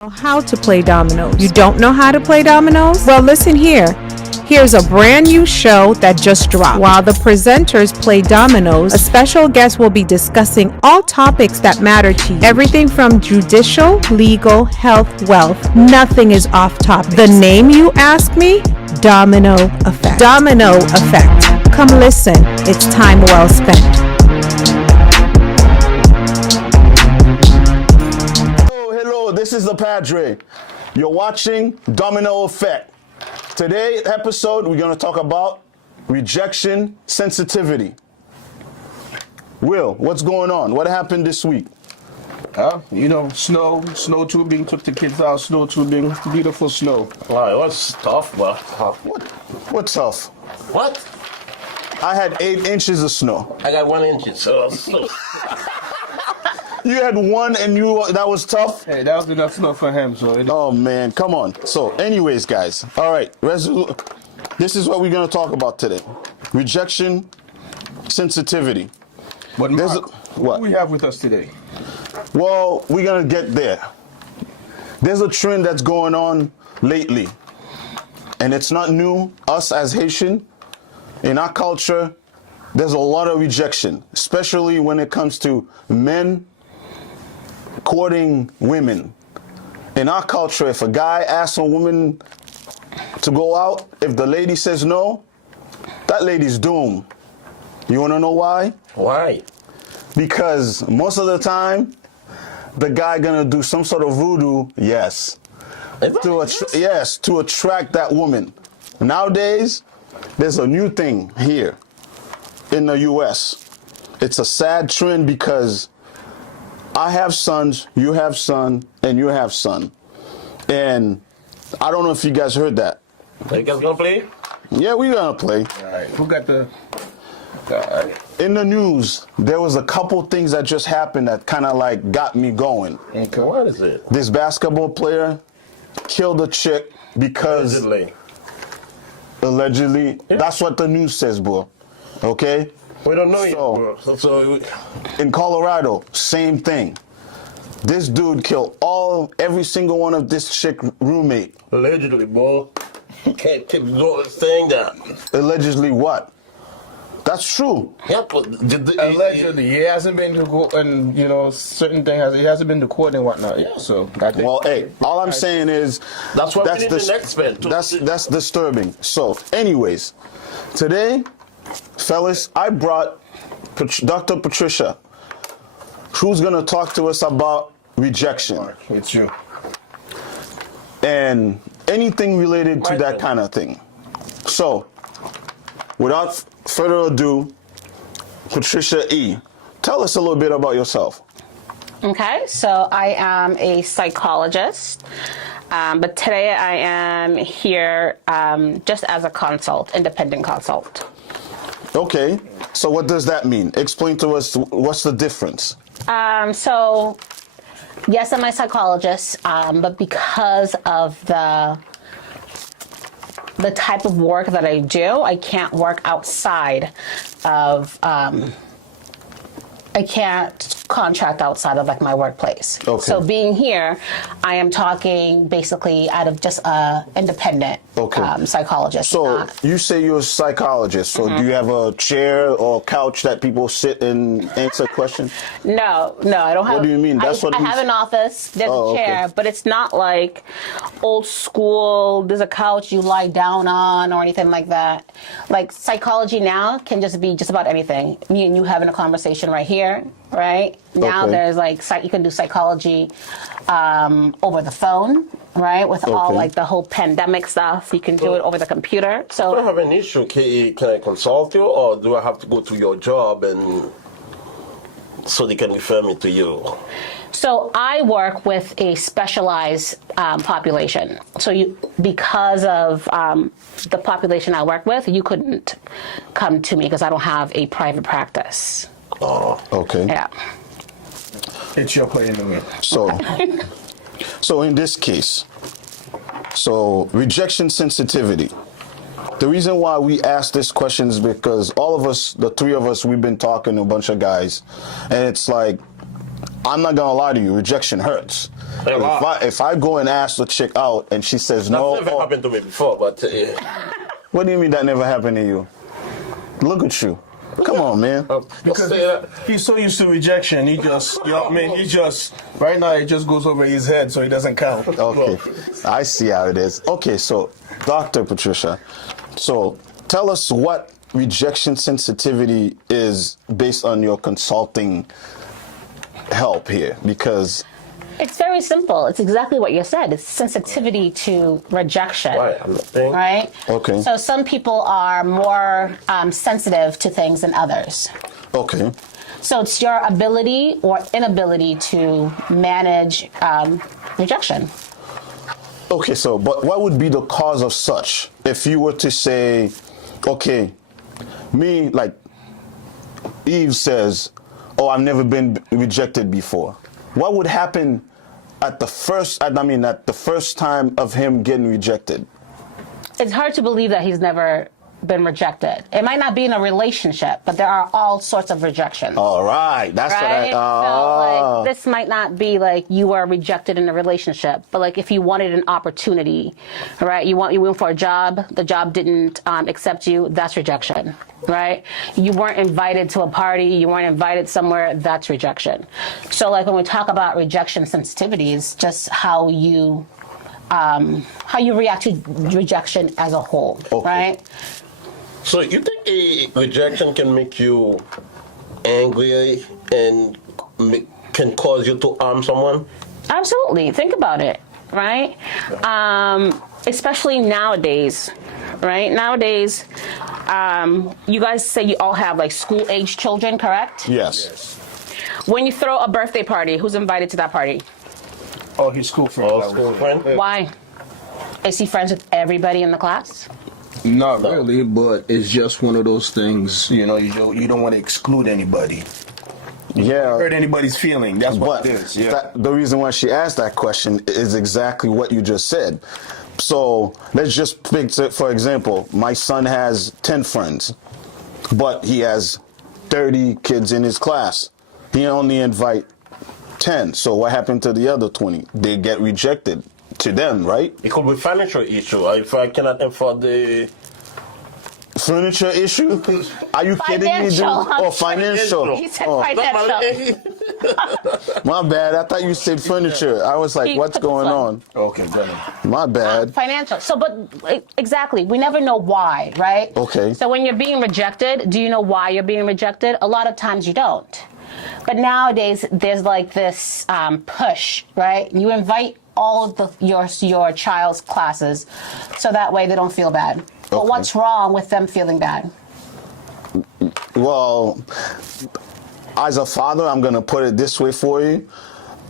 How to play dominoes. You don't know how to play dominoes? Well, listen here. Here's a brand new show that just dropped. While the presenters play dominoes, a special guest will be discussing all topics that matter to you. Everything from judicial, legal, health, wealth. Nothing is off topic. The name, you ask me? Domino Effect. Domino Effect. Come listen. It's time well spent. This is the Padre. You're watching Domino Effect. Today's episode, we're going to talk about rejection sensitivity. Will, what's going on? What happened this week? Snow tubing, took the kids out, snow tubing, beautiful snow. Wow, it was tough, but... What's tough? What? I had 8 inches of snow. I got 1 inch, so... You had 1 and that was tough? Hey, that was enough snow for him, so... Oh, man, come on. So, anyways, guys. All right, this is what we're going to talk about today. Rejection sensitivity. But Mark, what do we have with us today? Well, we're going to get there. There's a trend that's going on lately, and it's not new. Us as Haitian, in our culture, there's a lot of rejection, especially when it comes to men courting women. In our culture, if a guy asks a woman to go out, if the lady says no, that lady's doomed. You want to know why? Why? Because most of the time, the guy gonna do some sort of voodoo, yes, to attract that woman. Nowadays, there's a new thing here in the U.S. It's a sad trend because I have sons, you have son, and you have son. And I don't know if you guys heard that. Are you guys gonna play? Yeah, we're gonna play. All right, who got the... In the news, there was a couple things that just happened that kind of like got me going. Okay. What is it? This basketball player killed a chick because... Allegedly. Yeah. That's what the news says, bro. Okay? We don't know yet, bro. So in Colorado, same thing. This dude killed every single one of this chick roommate. Allegedly, bro. You can't keep saying that. Allegedly what? That's true. Yeah, but allegedly, he hasn't been to court, and certain things. He hasn't been to court and whatnot. Yeah, so I think. Well, hey, all I'm saying is that's why we need the next man. That's disturbing. So, anyways, today, fellas, I brought Dr. Patricia, who's gonna talk to us about rejection. It's you. And anything related to that kind of thing. So, without further ado, Patricia E., tell us a little bit about yourself. Okay, so I am a psychologist, but today I am here just as a consult, independent consult. Okay, so what does that mean? Explain to us what's the difference. So, yes, I'm a psychologist, but because of the type of work that I do, I can't work outside of, I can't contract outside of like my workplace. Okay. So being here, I am talking basically out of just a independent psychologist. So you say you're a psychologist, so do you have a chair or couch that people sit and answer questions? No, I don't have. What do you mean? I have an office, there's a chair, but it's not like old school, there's a couch you lie down on or anything like that. Like psychology now can just be just about anything. Me and you having a conversation right here, right? Now there's like, you can do psychology over the phone, right? With all like the whole pandemic stuff, you can do it over the computer. So I don't have an issue. Can I consult you, or do I have to go to your job and so they can refer me to you? So I work with a specialized population. So because of the population I work with, you couldn't come to me because I don't have a private practice. Oh, okay. Yeah. It's your play in the way. So in this case, rejection sensitivity. The reason why we ask this question is because all of us, the 3 of us, we've been talking to a bunch of guys, and it's like, I'm not gonna lie to you, rejection hurts. If I go and ask the chick out and she says no, That's never happened to me before, but what do you mean that never happened to you? Look at you. Come on, man. Because he's so used to rejection, he just, you know what I mean? He just, right now, it just goes over his head, so he doesn't count. Okay, I see how it is. Okay, so Dr. Patricia, so tell us what rejection sensitivity is based on your consulting help here, because It's very simple. It's exactly what you said. It's sensitivity to rejection. Right? Okay. So some people are more sensitive to things than others. Okay. So it's your ability or inability to manage rejection. Okay, so, but what would be the cause of such? If you were to say, okay, me, like Eve says, oh, I've never been rejected before. What would happen at the first time of him getting rejected? It's hard to believe that he's never been rejected. It might not be in a relationship, but there are all sorts of rejections. All right, that's right? what I. So, like, this might not be like you were rejected in a relationship, but like if you wanted an opportunity, right? You went for a job, the job didn't accept you. That's rejection, right? You weren't invited to a party, you weren't invited somewhere. That's rejection. So, like when we talk about rejection sensitivity, it's just how you react to rejection as a whole, right? So you think a rejection can make you angry and can cause you to harm someone? Absolutely. Think about it, right? Especially nowadays, right? Nowadays, you guys say you all have like school-age children, correct? Yes. When you throw a birthday party, who's invited to that party? Oh, his school friend. Oh, school friend? Why? Is he friends with everybody in the class? Not really, but it's just one of those things, you know, you don't want to exclude anybody. Yeah. Hurt anybody's feeling. That's what But it is. Yeah. the reason why she asked that question is exactly what you just said. So let's just pick, for example, my son has 10 friends, but he has 30 kids in his class. He only invite 10. So what happened to the other 20? They get rejected to them, right? It could be financial issue. If I cannot afford the furniture issue? Are you kidding me, dude? Oh, financial. He said financial. My bad. I thought you said furniture. I was like, what's going on? Okay, go ahead. My bad. Financial. So, but exactly, we never know why, right? Okay. So when you're being rejected, do you know why you're being rejected? A lot of times you don't. But nowadays, there's like this push, right? You invite all of your child's classes, so that way they don't feel bad. But what's wrong with them feeling bad? Well, as a father, I'm going to put it this way for you.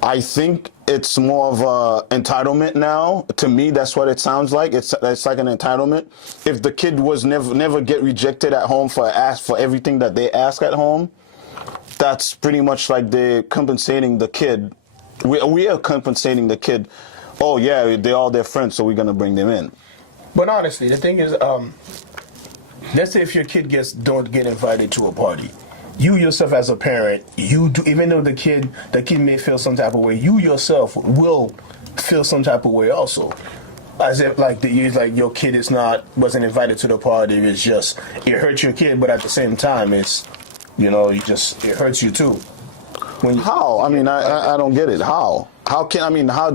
I think it's more of an entitlement now. To me, that's what it sounds like. It's like an entitlement. If the kid was never get rejected at home for everything that they ask at home, that's pretty much like they're compensating the kid. We are compensating the kid. Oh yeah, they're all their friends, so we're gonna bring them in. But honestly, the thing is, let's say if your kid don't get invited to a party, you yourself as a parent, you do, even though the kid may feel some type of way, you yourself will feel some type of way also. As if like your kid wasn't invited to the party. It's just it hurts your kid, but at the same time, it's it hurts you too. How? I mean, I don't get it. How? How can how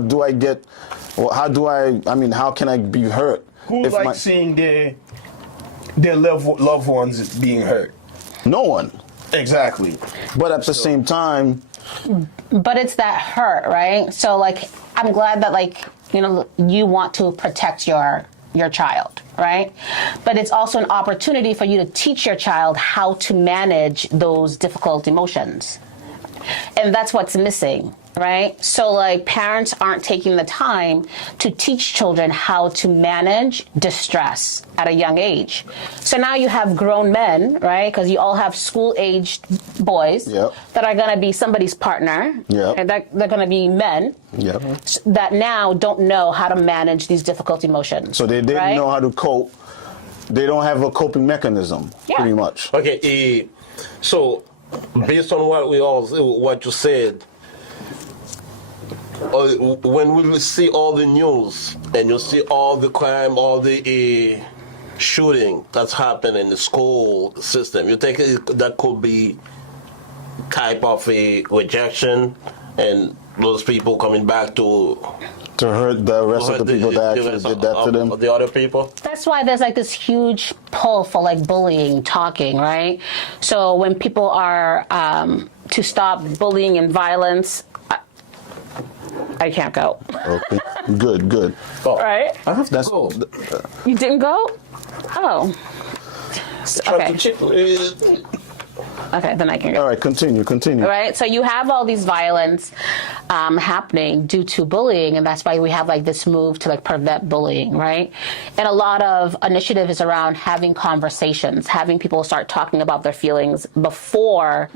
can I be hurt? Who likes seeing their loved ones being hurt? No one. Exactly. But at the same time. But it's that hurt, right? So like, I'm glad that you want to protect your child, right? But it's also an opportunity for you to teach your child how to manage those difficult emotions. And that's what's missing, right? So like parents aren't taking the time to teach children how to manage distress at a young age. So now you have grown men, right? Because you all have school-aged boys that are going to be somebody's partner. And they're going to be men that now don't know how to manage these difficult emotions. So they didn't know how to cope. They don't have a coping mechanism, pretty much. Okay, so based on what you said, when we see all the news and you see all the crime, all the shooting that's happened in the school system, you think that could be type of a rejection and those people coming back to hurt the rest of the people that actually did that to them? The other people? That's why there's like this huge pull for like bullying, talking, right? So when people are to stop bullying and violence, I can't go. Okay, good. Oh, Right? I have to That's go. You didn't go? Oh. Okay. Okay, then I can go. all right. Continue. Right, so you have all these violence happening due to bullying, and that's why we have like this move to like prevent bullying, right? And a lot of initiative is around having conversations, having people start talking about their feelings before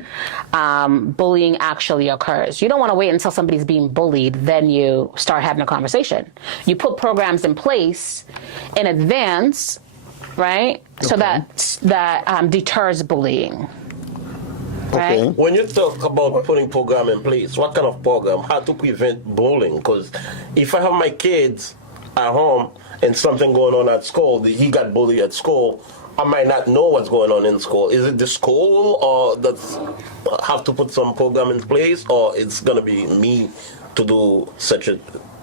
bullying actually occurs. You don't want to wait until somebody's being bullied, then you start having a conversation. You put programs in place in advance, right? So that deters bullying. Okay. Right? When you talk about putting program in place, what kind of program? How to prevent bullying? Because if I have my kids at home and something going on at school, he got bullied at school, I might not know what's going on in school. Is it the school or does have to put some program in place, or it's gonna be me to do such a?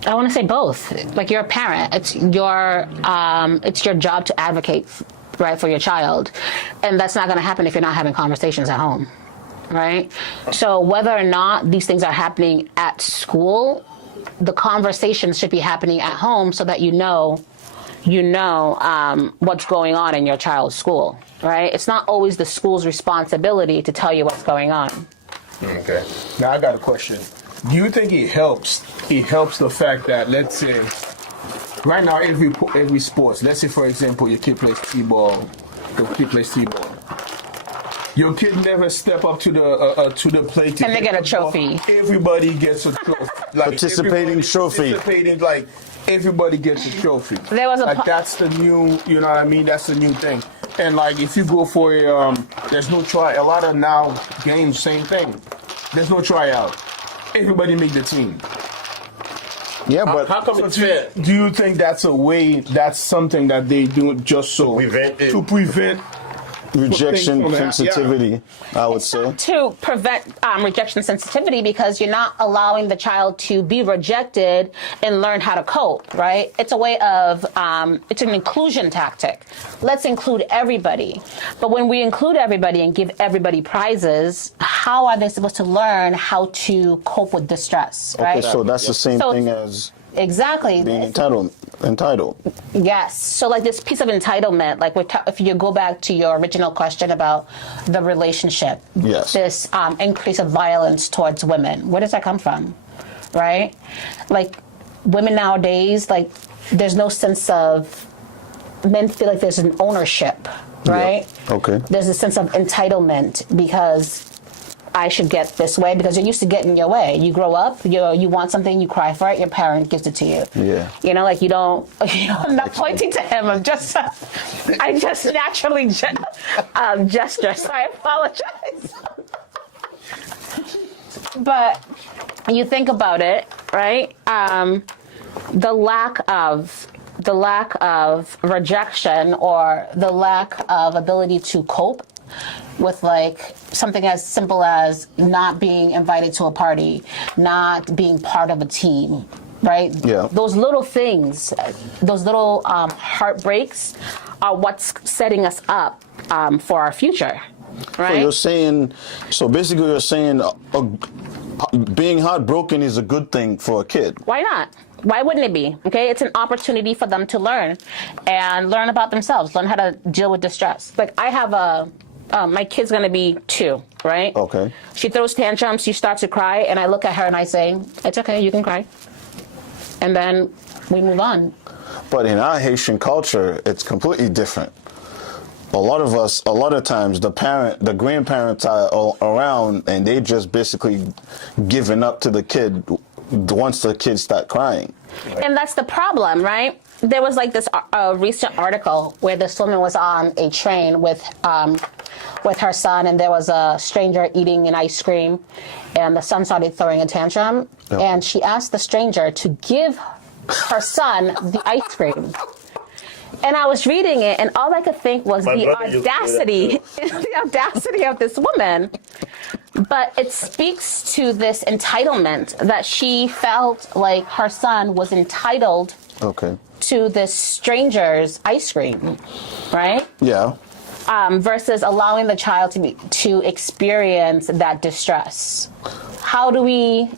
I want to say both. Like you're a parent, it's your job to advocate, right, for your child, and that's not going to happen if you're not having conversations at home, right? So whether or not these things are happening at school, the conversations should be happening at home so that you know what's going on in your child's school, right? It's not always the school's responsibility to tell you what's going on. Okay. Now I got a question. Do you think it helps? It helps the fact that, let's say, right now every sports. Let's say, for example, your kid plays t-ball. Your kid plays t-ball. Your kid never step up to the plate. And they get a trophy. Everybody gets a trophy. Like Participating trophy. Participating, like everybody gets a trophy. There was a like that's the new. You know what I mean? That's the new thing. And like if you go for there's no try. A lot of now games, same thing. There's no tryout. Everybody make the team. Yeah, but How come it's fair? Do you think that's a way? That's something that they do just so To prevent rejection from that, sensitivity, I would say. To prevent rejection sensitivity, because you're not allowing the child to be rejected and learn how to cope, right? It's a way of, it's an inclusion tactic. Let's include everybody. But when we include everybody and give everybody prizes, how are they supposed to learn how to cope with distress, right? Okay, so that's the same So- thing as Exactly. being entitled. Yes. So like this piece of entitlement, like if you go back to your original question about the relationship, Yes. this increase of violence towards women, where does that come from? Right? Like women nowadays, like there's no sense of, men feel like there's an ownership, right? Yeah. Okay. There's a sense of entitlement because I should get this way, because you're used to getting your way. You grow up, you want something, you cry for it, your parent gives it to you. Yeah. You know, like you don't, I'm not pointing to him, I just naturally gesture, so I apologize. But you think about it, right? The lack of rejection, or the lack of ability to cope with like something as simple as not being invited to a party, not being part of a team, right? Yeah. Those little things, those little heartbreaks are what's setting us up for our future, right? So basically you're saying being heartbroken is a good thing for a kid. Why not? Why wouldn't it be? Okay, it's an opportunity for them to learn about themselves, learn how to deal with distress. Like I have my kid's gonna be 2, right? Okay. She throws tantrums, she starts to cry, and I look at her and I say, it's okay, you can cry. And then we move on. But in our Haitian culture, it's completely different. A lot of times, the grandparents are around, and they just basically giving up to the kid once the kids start crying. And that's the problem, right? There was like this recent article where this woman was on a train with her son, and there was a stranger eating an ice cream, and the son started throwing a tantrum, and she asked the stranger to give her son the ice cream. And I was reading it, and all I could think was the audacity of this woman. But it speaks to this entitlement that she felt like her son was entitled to this stranger's ice cream, right? Yeah. Versus allowing the child to experience that distress. How do we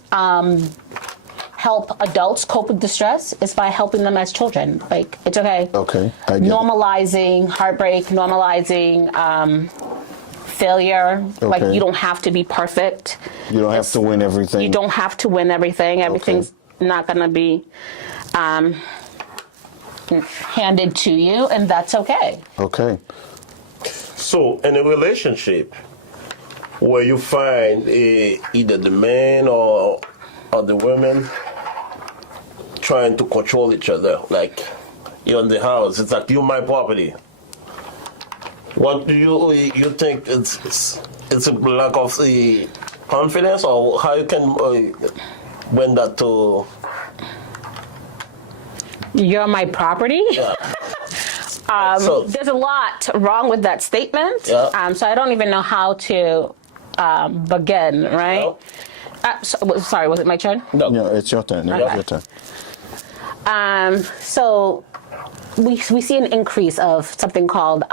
help adults cope with distress? Is by helping them as children. Like, it's okay. Okay. I get normalizing heartbreak, normalizing failure. Like, you don't have to be perfect. You don't have to win everything. You don't have to win everything. Everything's not going to be handed to you, and that's okay. Okay. So, in a relationship where you find either the man or the women trying to control each other, like you're in the house, it's like, you my property. What do you think it's a lack of confidence, or how you can bring that to? You're my property? Yeah. There's a lot wrong with that statement. Yeah. So I don't even know how to begin, right? No. Sorry, was it my turn? No, it's your turn. Okay. It's your turn. So we see an increase of something called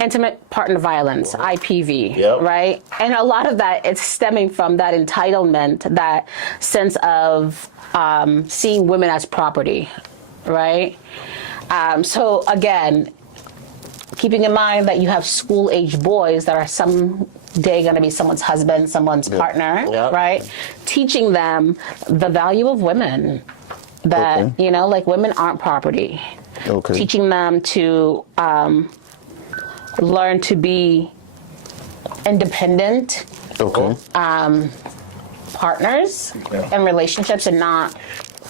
intimate partner violence, IPV, right? And a lot of that is stemming from that entitlement, that sense of seeing women as property, right? So again, keeping in mind that you have school-age boys that are someday going to be someone's husband, someone's partner, right? Teaching them the value of women, that, you know, like, women aren't property. Teaching them to learn to be independent partners and relationships, and not...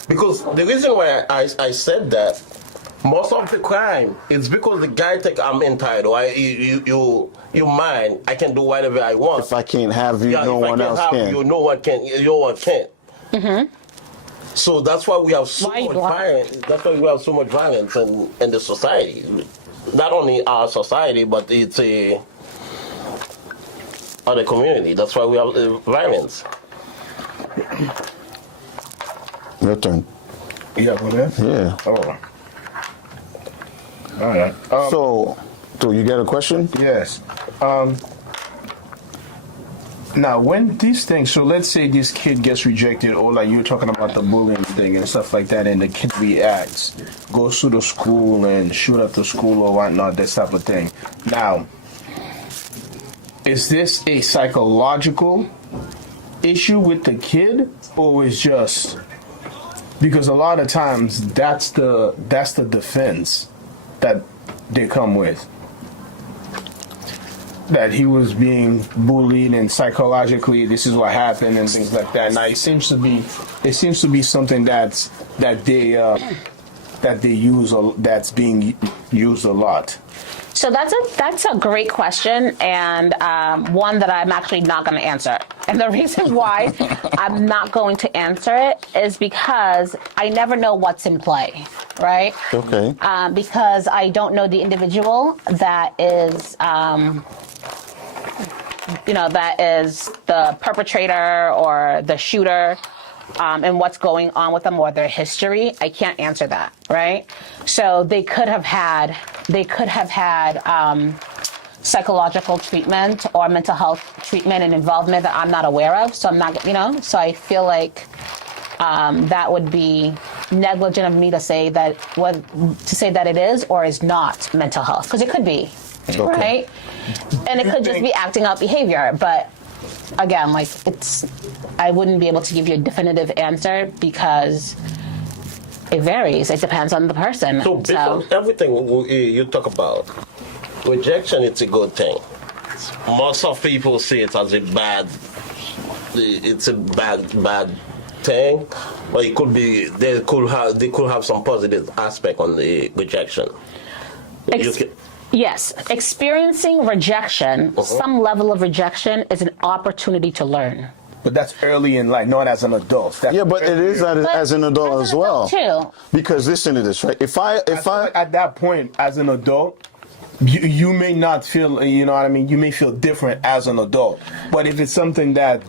Because the reason why I said that, most of the crime is because the guy think I'm entitled. You mine. I can do whatever I want. If I can't have you, no one else can. You, no one can. No one can. Mm-hmm. So that's why we have so much violence. That's why we have so much violence in the society. Not only our society, but it's other community. That's why we have violence. Your turn. Yeah, go there? Yeah. Oh. All right. So you get a question? Yes. Now, when these things, so let's say this kid gets rejected, or like you were talking about the bullying thing and stuff like that, and the kid reacts, goes to the school and shoot up the school or whatnot, that type of thing. Now, is this a psychological issue with the kid, or is just because a lot of times that's the defense that they come with, that he was being bullied and psychologically this is what happened and things like that. Now it seems to be something that they use, that's being used a lot. So that's a great question, and one that I'm actually not going to answer. And the reason why I'm not going to answer it is because I never know what's in play, right? Okay. Because I don't know the individual that is, that is the perpetrator or the shooter, and what's going on with them or their history. I can't answer that, right? So they could have had psychological treatment or mental health treatment and involvement that I'm not aware of. So I'm not, so I feel like that would be negligent of me to say that it is or is not mental health, because it could be, right? And it could just be acting out behavior. But again, like, I wouldn't be able to give you a definitive answer because it varies. It depends on the person. So everything you talk about, rejection, it's a good thing. Most of people see it as a bad thing, but it could be they could have some positive aspect on the rejection. Yes, experiencing rejection, some level of rejection, is an opportunity to learn. But that's early in life, not as an adult. That's But it is as an adult as well. Too. Because listen to this, right? If I at that point as an adult, you may not feel, you know what I mean? You may feel different as an adult. But if it's something that,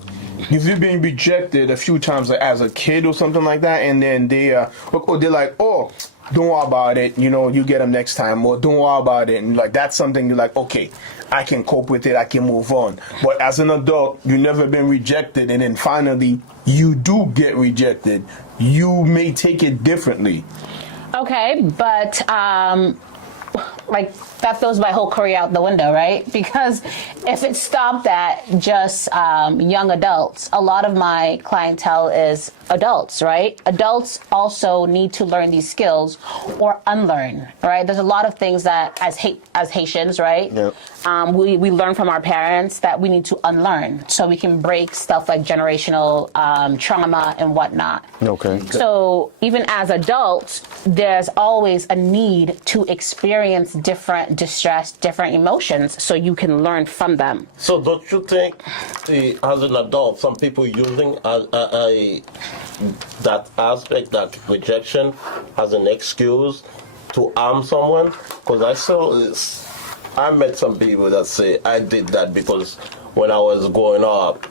if you're being rejected a few times as a kid or something like that, and then they're like, oh, don't worry about it, you know, you get them next time, or don't worry about it, and like that's something you're like, okay, I can cope with it, I can move on. But as an adult, you've never been rejected, and then finally you do get rejected, you may take it differently. Okay, but like that throws my whole career out the window, right? Because if it stopped at just young adults, a lot of my clientele is adults, right? Adults also need to learn these skills or unlearn, right? There's a lot of things that as Haitians, right? Yep. We learn from our parents that we need to unlearn so we can break stuff like generational trauma and whatnot. Okay. So even as adults, there's always a need to experience different distress, different emotions, so you can learn from them. So don't you think, as an adult, some people using that aspect, that rejection, as an excuse to harm someone? Because I met some people that say I did that because when I was growing up,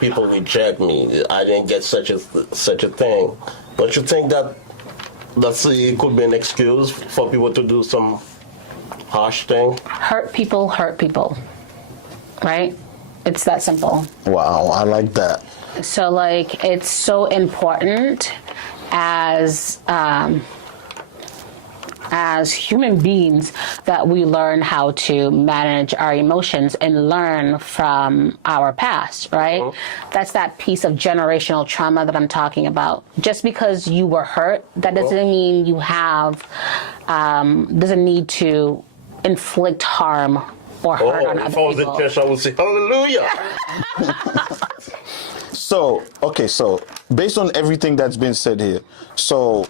people reject me. I didn't get such a thing. Don't you think that it could be an excuse for people to do some harsh thing? Hurt people, right? It's that simple. Wow, I like that. So like, it's so important as human beings that we learn how to manage our emotions and learn from our past, right? That's that piece of generational trauma that I'm talking about. Just because you were hurt, that doesn't mean you have, doesn't need to inflict harm or hurt on other if I was people. in church, I would say, hallelujah. So based on everything that's been said here, so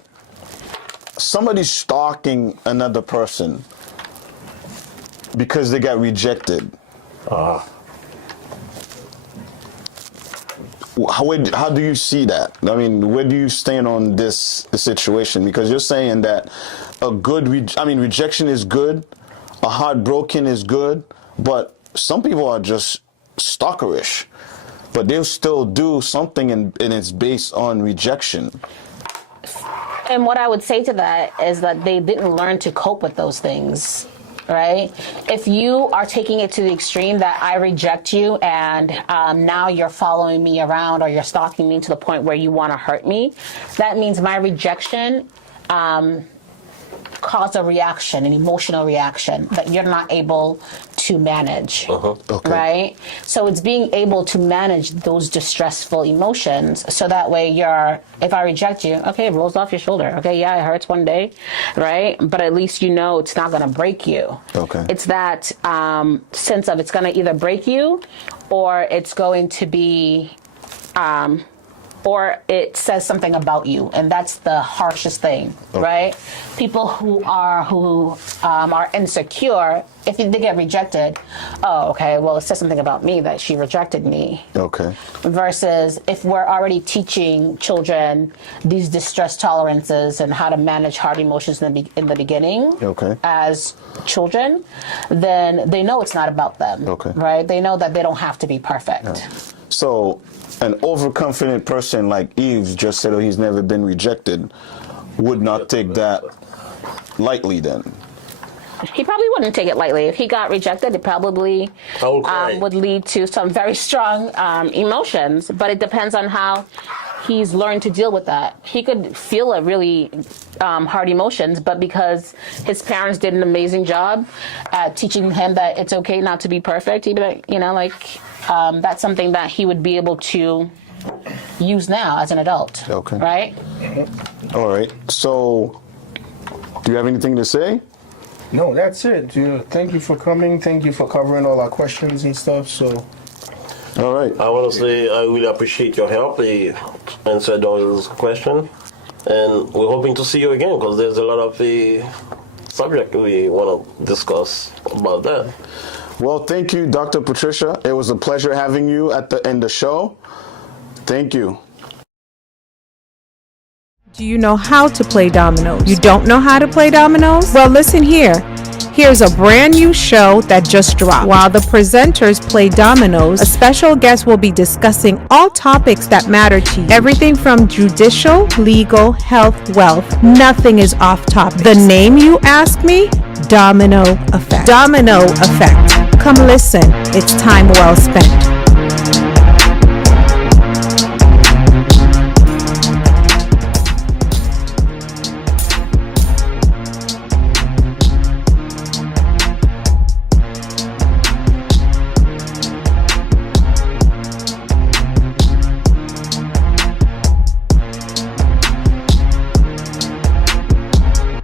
somebody's stalking another person because they got rejected. How do you see that? I mean, where do you stand on this situation? Because you're saying that rejection is good, a heartbroken is good, but some people are just stalkerish, but they'll still do something and it's based on rejection. And what I would say to that is that they didn't learn to cope with those things, right? If you are taking it to the extreme that I reject you and now you're following me around or you're stalking me to the point where you want to hurt me, that means my rejection caused a reaction, an emotional reaction that you're not able to manage, Okay. right? So it's being able to manage those distressful emotions so that way if I reject you, okay, it rolls off your shoulder. Okay, yeah, it hurts one day, right? But at least you know it's not going to break you. Okay. It's that sense of it's going to either break you or it's going to be or it says something about you, and that's the harshest thing, right? People who are insecure, if they get rejected, oh, okay, well, it says something about me that she rejected me. Okay. Versus if we're already teaching children these distress tolerances and how to manage hard emotions in the beginning as children, then they know it's not about them, right? They know that they don't have to be perfect. Yeah. So an overconfident person like Eve just said, he's never been rejected, would not take that lightly then. He probably wouldn't take it lightly. If he got rejected, it probably would lead to some very strong emotions, but it depends on how he's learned to deal with that. He could feel a really hard emotions, but because his parents did an amazing job at teaching him that it's okay not to be perfect, he'd be like, that's something that he would be able to use now as an adult. Okay. Right? All right. So, do you have anything to say? No, that's it. Thank you for coming. Thank you for covering all our questions and stuff. So, All right. I want to say I really appreciate your help. They answered all those questions. And we're hoping to see you again because there's a lot of the subject we want to discuss about that. Well, thank you, Dr. Patricia. It was a pleasure having you at the end of the show. Thank you. Do you know how to play dominoes? You don't know how to play dominoes? Well, listen here. Here's a brand new show that just dropped. While the presenters play dominoes, a special guest will be discussing all topics that matter to you. Everything from judicial, legal, health, wealth. Nothing is off topic. The name, you ask me? Domino Effect. Domino Effect. Come listen. It's time well spent.